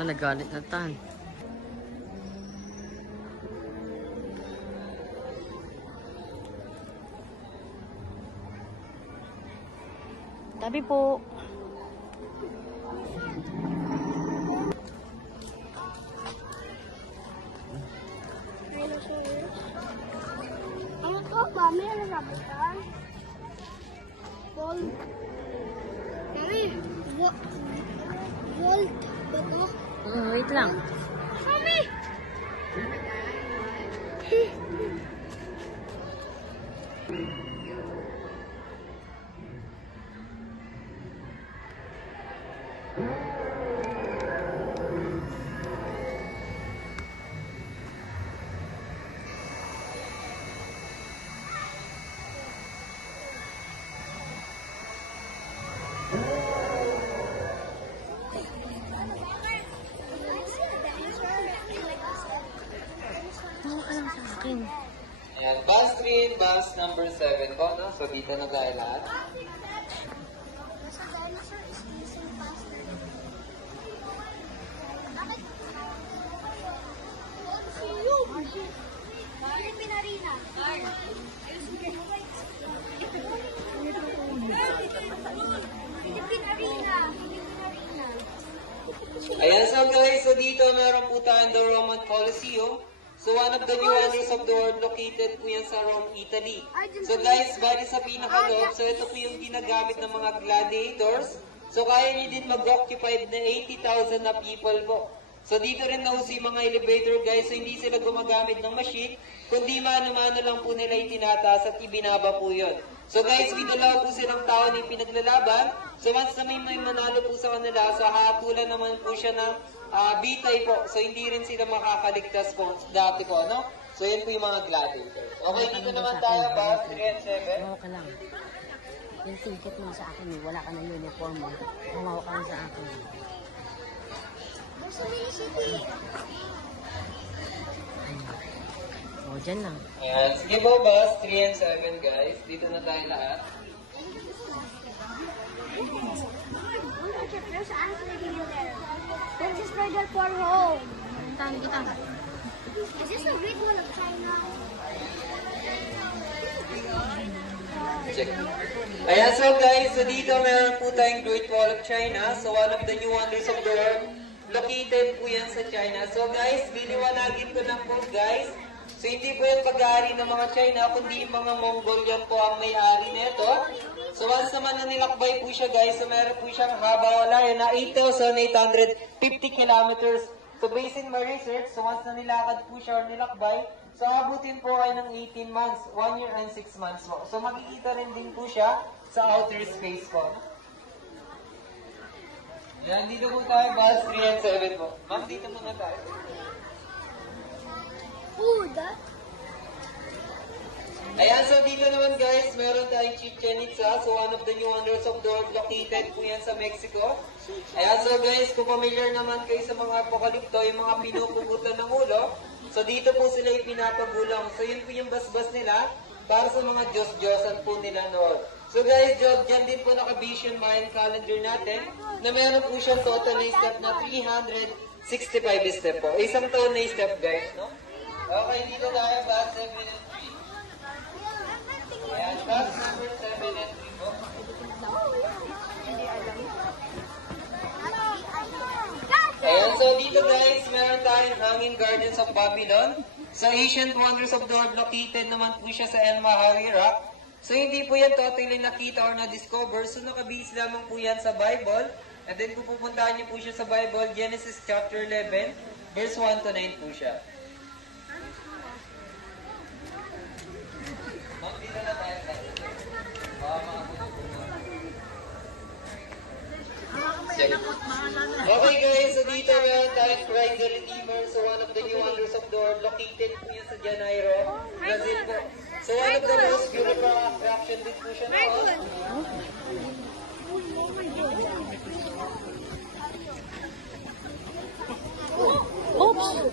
Wala, nagalit na tan. Tabi po. Ano to ba? Meron na ba ito? Volt. Mami, volt ba to? Wait lang. Mami! Tawa ka lang sa akin. Ayan, bus 3, bus number 7 po, no? So, dito na tayo lahat. Nasa dinosaur is missing faster. Bakit? Philippine Arena. Philippine Arena. Ayan, so guys, so dito meron po tayong the Roman Colosseum. So, one of the new wonders of the world located po yan sa Rome, Italy. So guys, bali sa pinakaloob, so ito po yung ginagamit ng mga gladiators. So, kaya niyo din mag-occupy na 80,000 na people po. So, dito rin na yung mga elevator guys, so hindi sila gumagamit ng machine, kundi mano-mano lang po nila itinataas at ibinaba po yun. So guys, bidalaw po silang tao na ipinaglalaban. So once na may manalo po sa kanila, so hahatulan naman po siya ng bitay po. So hindi rin sila makakaligtas po dati po, no? So yan po yung mga gladiators. Okay, dito naman tayo ba? 3 and 7. Humawa ka lang. Yung ticket mo sa akin, wala ka ng uniform mo. Humawa ka lang sa akin. There's a mini city. O, dyan lang. Ayan, sige po bus 3 and 7 guys. Dito na tayo lahat. There's ants living in there. This is further for home. Puntahan kita. Is this the Great Wall of China? Check. Ayan, so guys, so dito meron po tayong Great Wall of China. So one of the new wonders of the world. Located po yan sa China. So guys, liliwanagin ko lang po guys. So hindi po yung pag-aari ng mga China, kundi yung mga Mongolian po ang may-ari nito. So once naman na nilakbay po siya guys, so meron po siyang haba wala na 8,850 kilometers. So based in my research, so once na nilakad po siya or nilakbay, so abutin po kayo ng 18 months, 1 year and 6 months po. So makikita rin din po siya sa outer space po. Yan, dito po tayo, bus 3 and 7 po. Ma'am, dito muna tayo. Food. Ayan, so dito naman guys, meron tayong Chichen Itza. So one of the new wonders of the world, located po yan sa Mexico. Ayan, so guys, kung familiar naman kayo sa mga apokalipto, yung mga pinupugutan ng ulo, so dito po sila ipinapagulong. So yun po yung basbas nila para sa mga Diyos-Diyosan po nila noon. So guys, dyan din po naka-Vision Mayan calendar natin na meron po siyang total na step na 365 step po. Isang taon na step guys, no? Okay, dito tayo ba? 7 and 3. Ayan, bus number 7 and 3 po. Ayan, so dito guys, meron tayong Hanging Gardens of Babylon. So ancient wonders of the world, located naman po siya sa El Mahari Rock. So hindi po yan totally nakita or na-discover. So nakabase lamang po yan sa Bible. And then kung pupuntahan niyo po siya sa Bible, Genesis chapter 11, verse 1 to 9 po siya. Okay guys, so dito meron tayong Christ the Redeemer. So one of the new wonders of the world, located po yan sa Janeiro, Brazil po. So one of the most beautiful attraction din po siya noon. Oops!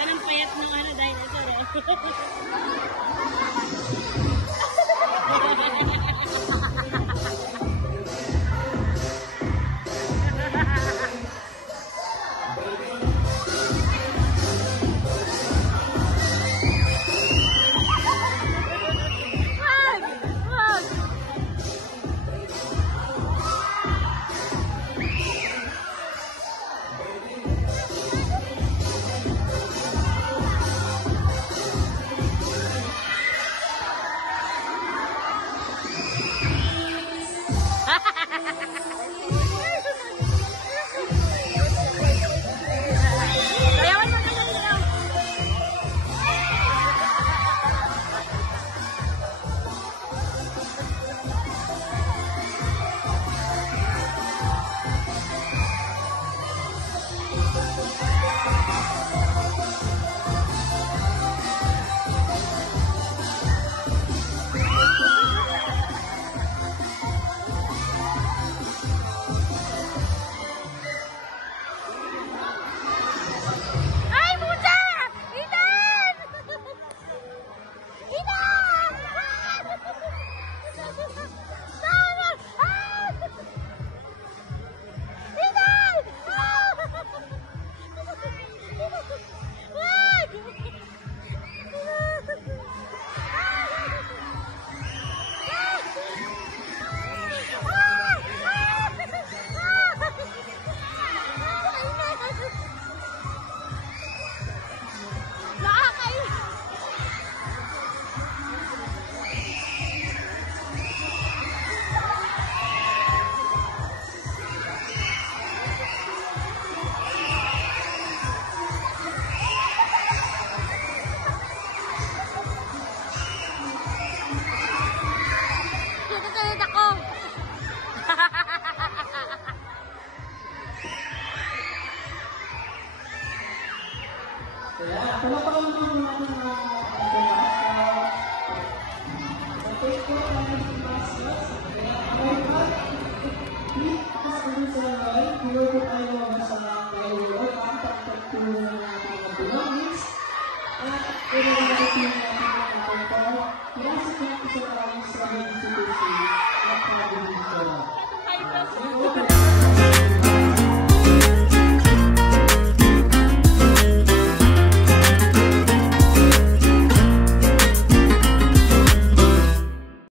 Anong payat ng ano dinosaur eh? Thank you.